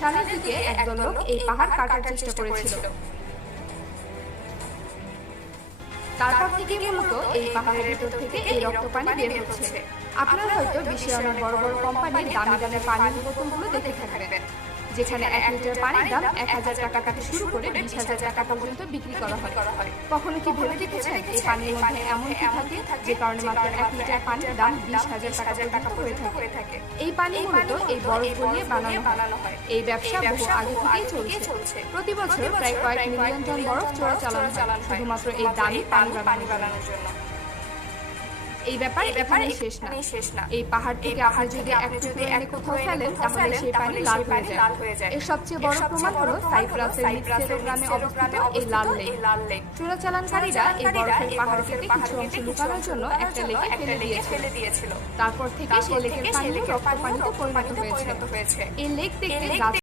সালের দিকে একদল লোক এই পাহাড় কাটার চেষ্টা করেছিল। তারপর থেকে মূলত এই পাহাড়ের ভিতর থেকে এই রক্ত পানি বের হচ্ছে। আপনারা হয়তো বিশ্বের অনেক বড় বড় কোম্পানির দামি দামি পানির বোতলগুলো দেখে থাকবেন, যেখানে 1 লিটার পানির দাম 1000 টাকা থেকে শুরু করে 20,000 টাকা পর্যন্ত বিক্রি করা হয়। কখনো কি ভেবে দেখেছেন এই পানির মধ্যে এমন কি থাকে যে কারণে মাত্র 1 লিটার পানির দাম 20,000 টাকা পর্যন্ত হয়ে থাকে? এই পানি মূলত এই বরফ গলিয়ে বানানো হয়। এই ব্যবসা বহু আগে থেকেই চলছে। প্রতি বছর প্রায় কয়েক মিলিয়ন টন বরফ চোরাচালান হয় শুধুমাত্র এই দামি পানি বানানোর জন্য। এই ব্যাপার এখানেই শেষ না। এই পাহাড় থেকে আপনি যদি এক টুকরো এনে কোথাও ফেলেন তাহলে সেই পানি লাল হয়ে যায়। এর সবচেয়ে বড় প্রমাণ হলো সাইপ্রাসের মিটসেরো গ্রামে অবস্থিত এই লাল লেক। চোরাচালানকারীরা এই বরফের পাহাড় থেকে কিছু অংশ লুকানোর জন্য একটা লেকে ফেলে দিয়েছিল। তারপর থেকে সেই লেকের পানি রক্ত পানিতে পরিণত হয়েছে। এই লেক দেখতে